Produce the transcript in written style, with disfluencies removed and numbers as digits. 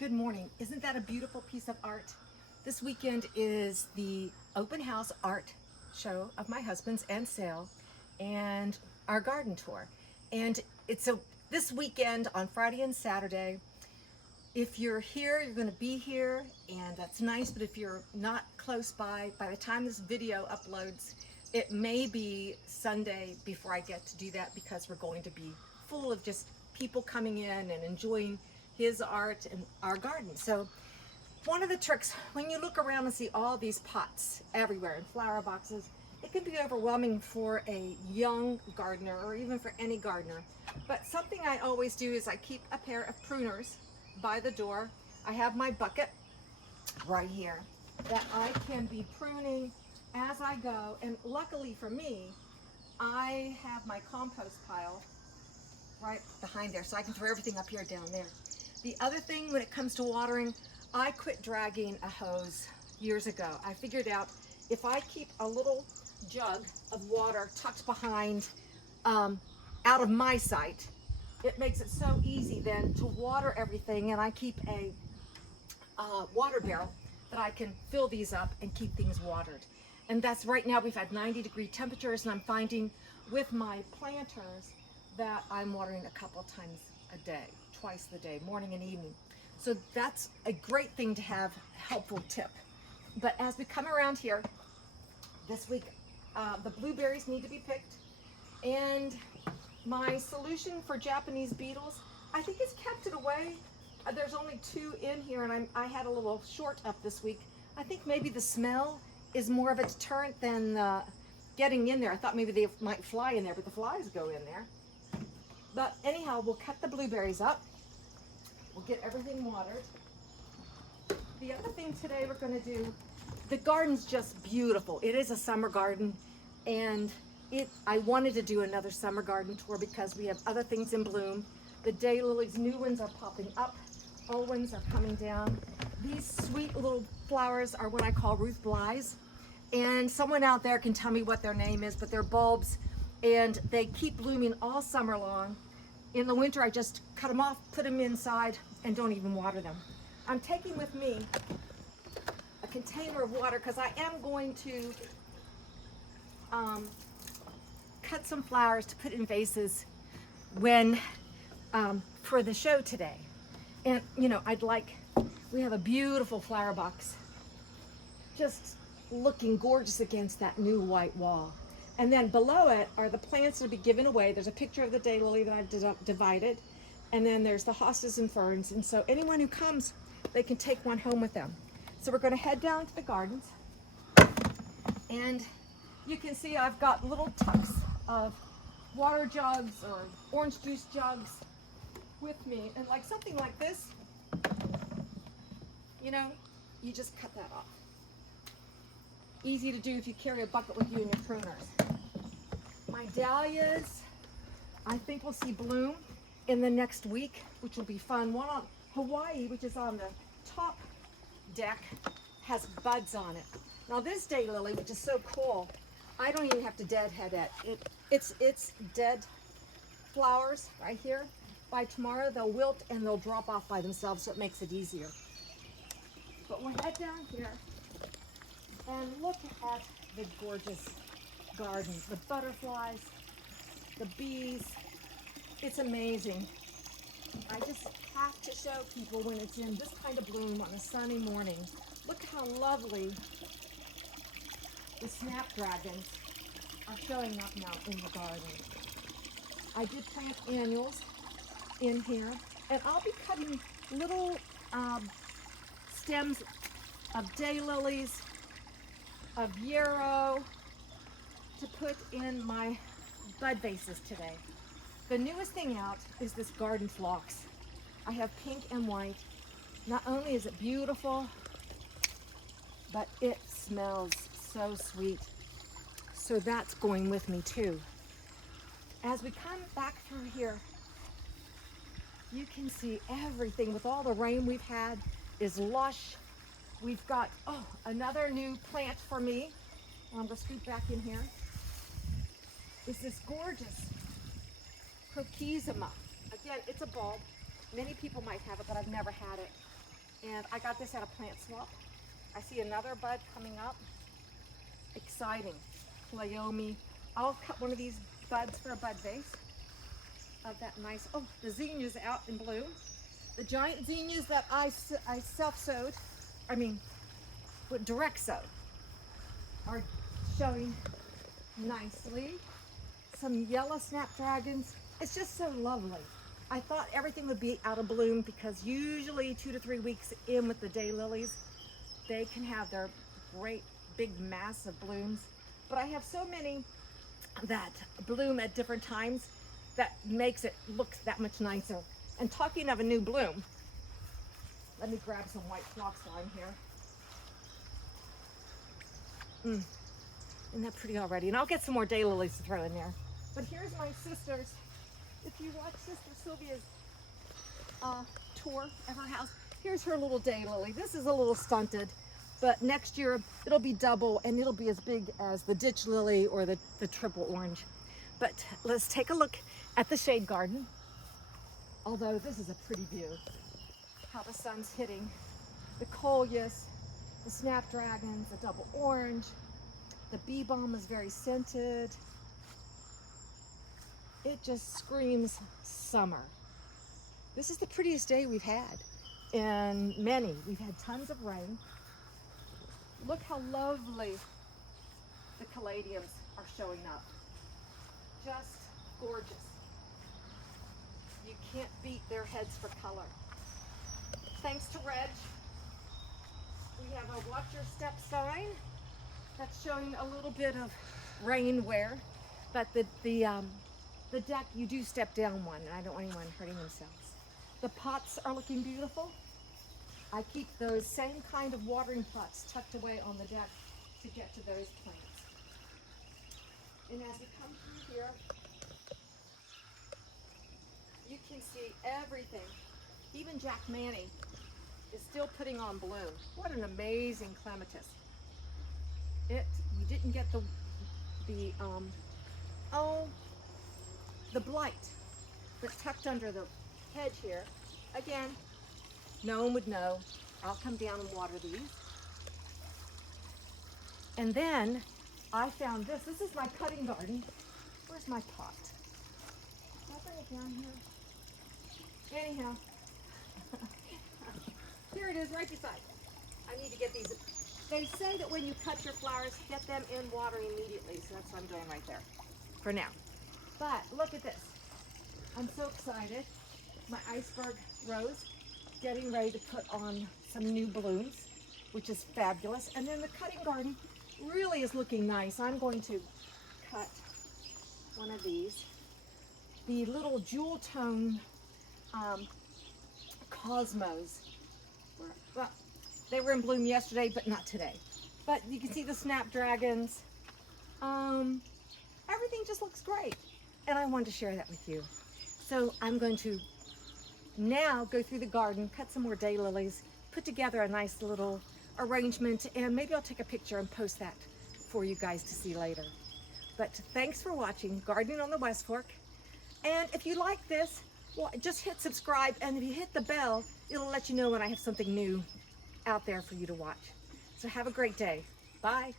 Good morning. Isn't that a beautiful piece of art? This weekend is the open house art show of my husband's and sale and our garden tour. And this weekend on Friday and Saturday. If you're here, you're going to be here, and that's nice. But if you're not close by the time this video uploads, it may be Sunday before I get to do that, because we're going to be full of just people coming in and enjoying his art and our garden. So one of the tricks, when you look around and see all these pots everywhere and flower boxes, it can be overwhelming for a young gardener or even for any gardener. But something I always do is I keep a pair of pruners by the door. I have my bucket right here that I can be pruning as I go, and luckily for me, I have my compost pile right behind there, so I can throw everything up here down there. The other thing, when it comes to watering, I quit dragging a hose years ago. I figured out if I keep a little jug of water tucked behind out of my sight, it makes it so easy then to water everything, and I keep a water barrel that I can fill these up and keep things watered. And that's right now, we've had 90-degree temperatures, and I'm finding with my planters that I'm watering a couple times a day, twice a day, morning and evening. So that's a great thing to have, helpful tip. But as we come around here this week, the blueberries need to be picked, and my solution for Japanese beetles, I think it's kept it away. There's only 2 in here, and I had a little short up this week. I think maybe the smell is more of a deterrent than getting in there. I thought maybe they might fly in there, but the flies go in there. But anyhow, we'll cut the blueberries up. We'll get everything watered. The other thing today we're going to do, the garden's just beautiful. It is a summer garden, and I wanted to do another summer garden tour because we have other things in bloom. The daylilies, new ones are popping up, old ones are coming down. These sweet little flowers are what I call Ruth Bly's, and someone out there can tell me what their name is, but they're bulbs, and they keep blooming all summer long. In the winter, I just cut them off, put them inside, and don't even water them. I'm taking with me a container of water because I am going to cut some flowers to put in vases when for the show today. And you know, we have a beautiful flower box just looking gorgeous against that new white wall. And then below it are the plants that will be given away. There's a picture of the daylily that I've divided. And then there's the hostas and ferns. And so anyone who comes, they can take one home with them. So we're going to head down to the gardens. And you can see I've got little tucks of water jugs or orange juice jugs with me. And like something like this, you know, you just cut that off. Easy to do if you carry a bucket with you and your pruners. My dahlias, I think we'll see bloom in the next week, which will be fun. One on Hawaii, which is on the top deck, has buds on it. Now this daylily, which is so cool, I don't even have to deadhead it. It's dead flowers right here. By tomorrow they'll wilt and they'll drop off by themselves, so it makes it easier. But we'll head down here and look at the gorgeous garden. The butterflies, the bees, it's amazing. I just have to show people when it's in this kind of bloom on a sunny morning. Look how lovely the snapdragons are showing up now in the garden. I did plant annuals in here, and I'll be cutting little stems of daylilies, of yarrow, to put in my bud vases today. The newest thing out is this garden phlox. I have pink and white. Not only is it beautiful, but it smells so sweet. So that's going with me too. As we come back through here, you can see everything with all the rain we've had is lush. We've got, another new plant for me. I'm gonna scoot back in here. Is this gorgeous croquisima. Again, it's a bulb. Many people might have it, but I've never had it. And I got this at a plant swap. I see another bud coming up. Exciting. Cleome. I'll cut one of these buds for a bud vase of that nice, oh, the zinnias out in bloom. The giant zinnias that I self-sowed, with direct sow, are showing nicely. Some yellow snapdragons. It's just so lovely. I thought everything would be out of bloom because usually 2 to 3 weeks in with the daylilies, they can have their great big mass of blooms. But I have so many that bloom at different times that makes it look that much nicer. And talking of a new bloom, let me grab some white phlox while I'm here. Isn't that pretty already? And I'll get some more daylilies to throw in there. But here's my sister's. If you watch Sister Sylvia's tour of her house, here's her little daylily. This is a little stunted, but next year it'll be double and it'll be as big as the ditch lily or the triple orange. But let's take a look at the shade garden. Although this is a pretty view, how the sun's hitting the coleus, the snapdragons, the double orange. The bee balm is very scented. It just screams summer. This is the prettiest day we've had in many. We've had tons of rain. Look how lovely the caladiums are showing up. Just gorgeous. You can't beat their heads for color. Thanks to Reg, we have a watch your step sign that's showing a little bit of rain wear, but the deck, you do step down one, and I don't want anyone hurting themselves. The pots are looking beautiful. I keep those same kind of watering pots tucked away on the deck to get to those plants. And as we come through here, you can see everything. Even Jack Manny is still putting on bloom. What an amazing clematis. You didn't get the blight that's tucked under the hedge here. Again, no one would know. I'll come down and water these. And then I found this. This is my cutting garden. Where's my pot? Can I bring it down here? Anyhow, here it is right beside. I need to get these. They say that when you cut your flowers, get them in water immediately. So that's what I'm doing right there for now. But look at this. I'm so excited. My iceberg rose, getting ready to put on some new blooms, which is fabulous. And then the cutting garden really is looking nice. I'm going to cut one of these. The little jewel tone cosmos. Well, they were in bloom yesterday, but not today. But you can see the snapdragons. Everything just looks great. And I wanted to share that with you. So I'm going to now go through the garden, cut some more daylilies, put together a nice little arrangement, and maybe I'll take a picture and post that for you guys to see later. But thanks for watching Gardening on the West Fork. And if you like this, well, just hit subscribe, and if you hit the bell, it'll let you know when I have something new out there for you to watch. So have a great day. Bye.